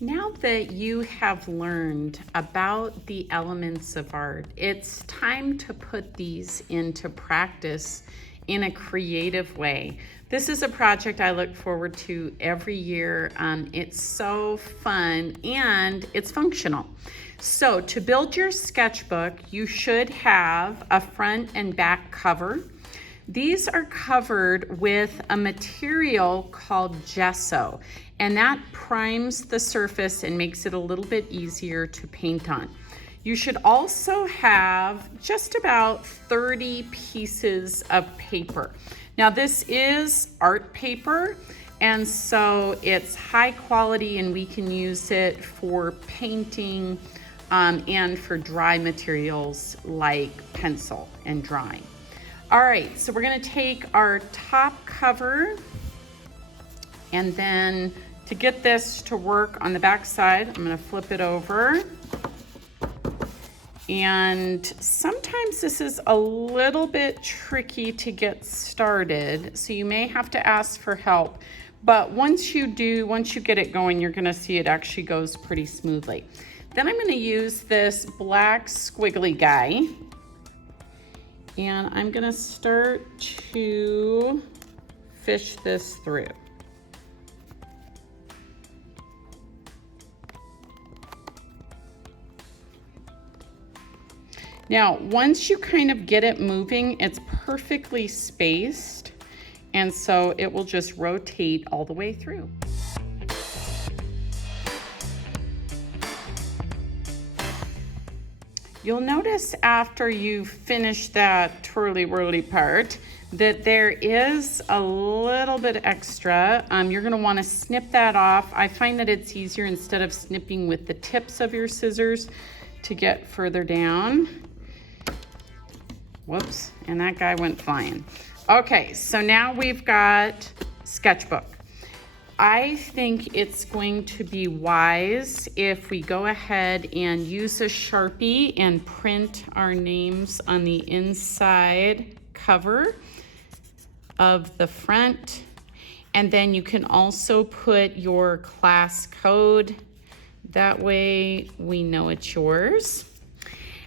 Now that you have learned about the elements of art, it's time to put these into practice in a creative way. This is a project I look forward to every year. It's so fun and it's functional. So to build your sketchbook, you should have a front and back cover. These are covered with a material called gesso, and that primes the surface and makes it a little bit easier to paint on. You should also have just about 30 pieces of paper. Now this is art paper, and so it's high quality and we can use it for painting and for dry materials like pencil and drawing. All right, so we're gonna take our top cover, and then to get this to work on the back side, I'm gonna flip it over. And sometimes this is a little bit tricky to get started, so you may have to ask for help. But once you get it going, you're gonna see it actually goes pretty smoothly. Then I'm gonna use this black squiggly guy, and I'm gonna start to fish this through. Now, once you kind of get it moving, it's perfectly spaced, and so it will just rotate all the way through. You'll notice after you finish that twirly-whirly part that there is a little bit extra. You're gonna wanna snip that off. I find that it's easier, instead of snipping with the tips of your scissors, to get further down. Whoops, and that guy went flying. Okay, so now we've got Sketchbook. I think it's going to be wise if we go ahead and use a Sharpie and print our names on the inside cover of the front. And then you can also put your class code. That way we know it's yours.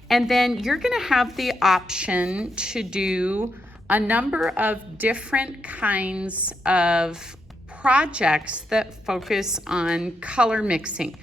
And then you're gonna have the option to do a number of different kinds of projects that focus on color mixing.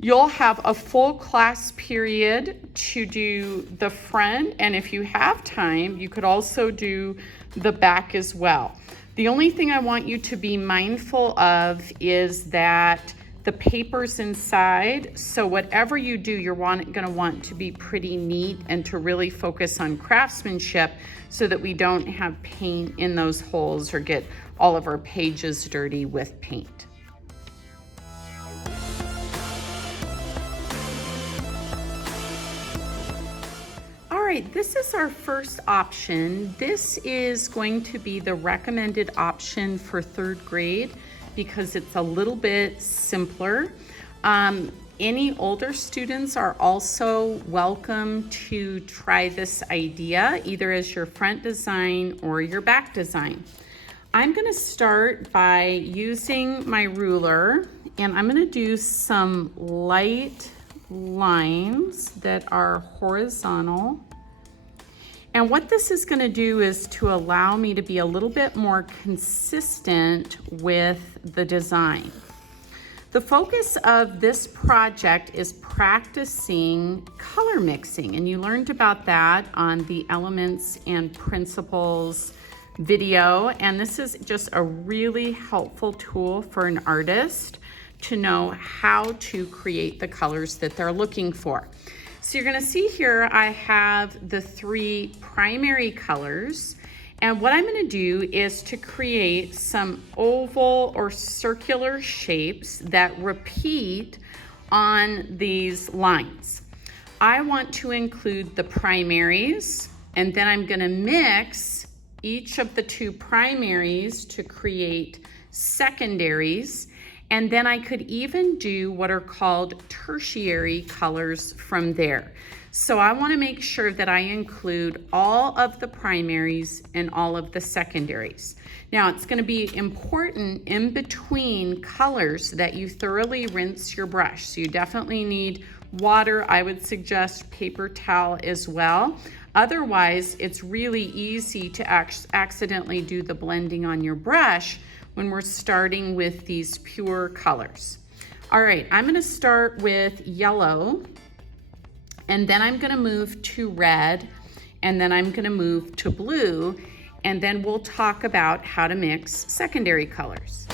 You'll have a full class period to do the front, and if you have time, you could also do the back as well. The only thing I want you to be mindful of is that the paper's inside, so whatever you do, you're gonna want to be pretty neat and to really focus on craftsmanship so that we don't have paint in those holes or get all of our pages dirty with paint. All right, this is our first option. This is going to be the recommended option for 3rd grade because it's a little bit simpler. Any older students are also welcome to try this idea, either as your front design or your back design. I'm gonna start by using my ruler, and I'm gonna do some light lines that are horizontal. And what this is gonna do is to allow me to be a little bit more consistent with the design. The focus of this project is practicing color mixing, and you learned about that on the Elements and Principles video, and this is just a really helpful tool for an artist to know how to create the colors that they're looking for. So you're gonna see here I have the 3 primary colors, and what I'm gonna do is to create some oval or circular shapes that repeat on these lines. I want to include the primaries, and then I'm gonna mix each of the 2 primaries to create secondaries, and then I could even do what are called tertiary colors from there. So I want to make sure that I include all of the primaries and all of the secondaries. Now it's going to be important in between colors that you thoroughly rinse your brush. So you definitely need water. I would suggest paper towel as well. Otherwise, it's really easy to accidentally do the blending on your brush when we're starting with these pure colors. All right, I'm going to start with yellow, and then I'm going to move to red, and then I'm going to move to blue, and then we'll talk about how to mix secondary colors.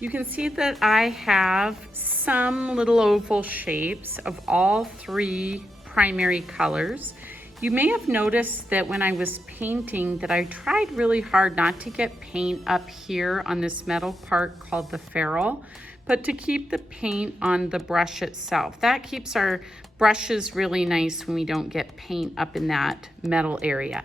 You can see that I have some little oval shapes of all three primary colors. You may have noticed that when I was painting that I tried really hard not to get paint up here on this metal part called the ferrule, but to keep the paint on the brush itself. That keeps our brushes really nice when we don't get paint up in that metal area.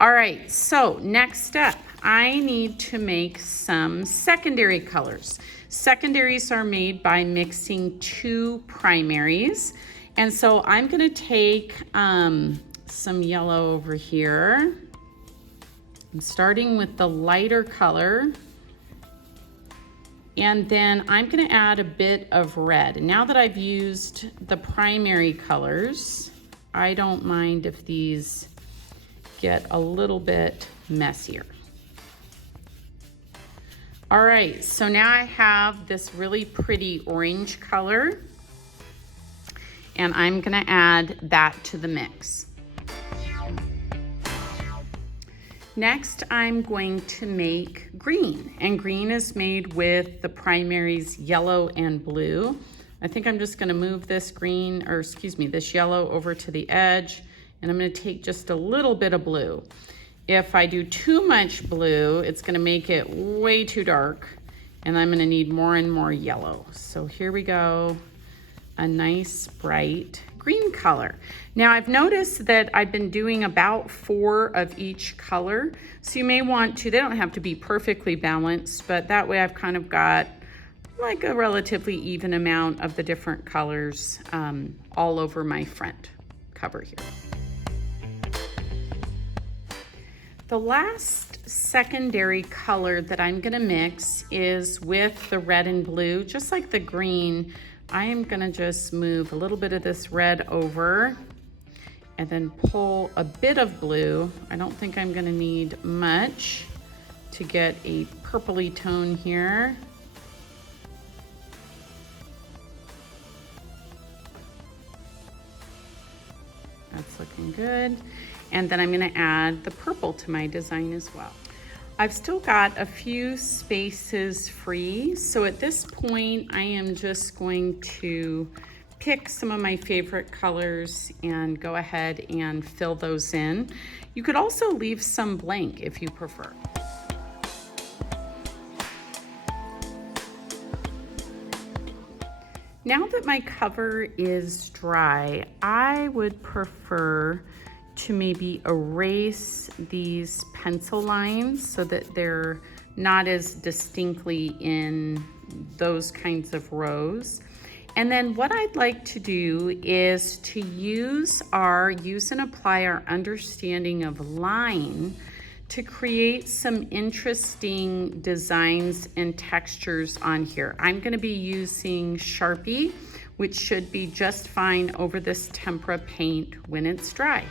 All right, so next step, I need to make some secondary colors. Secondaries are made by mixing two primaries. And so I'm gonna take some yellow over here. I'm starting with the lighter color. And then I'm gonna add a bit of red. And now that I've used the primary colors, I don't mind if these get a little bit messier. All right, so now I have this really pretty orange color, and I'm gonna add that to the mix. Next, I'm going to make green, and green is made with the primaries yellow and blue. I think I'm just gonna move this green, or excuse me, this yellow over to the edge, and I'm gonna take just a little bit of blue. If I do too much blue, it's gonna make it way too dark, and I'm gonna need more and more yellow. So here we go, a nice bright green color. Now I've noticed that I've been doing about 4 of each color, so you may want to, they don't have to be perfectly balanced, but that way I've kind of got like a relatively even amount of the different colors all over my front cover here. The last secondary color that I'm gonna mix is with the red and blue. Just like the green, I am gonna just move a little bit of this red over and then pull a bit of blue. I don't think I'm gonna need much to get a purpley tone here. That's looking good. And then I'm gonna add the purple to my design as well. I've still got a few spaces free. So at this point, I am just going to pick some of my favorite colors and go ahead and fill those in. You could also leave some blank if you prefer. Now that my cover is dry, I would prefer to maybe erase these pencil lines so that they're not as distinctly in those kinds of rows. And then what I'd like to do is to use and apply our understanding of line to create some interesting designs and textures on here. I'm gonna be using Sharpie, which should be just fine over this tempera paint when it's dry.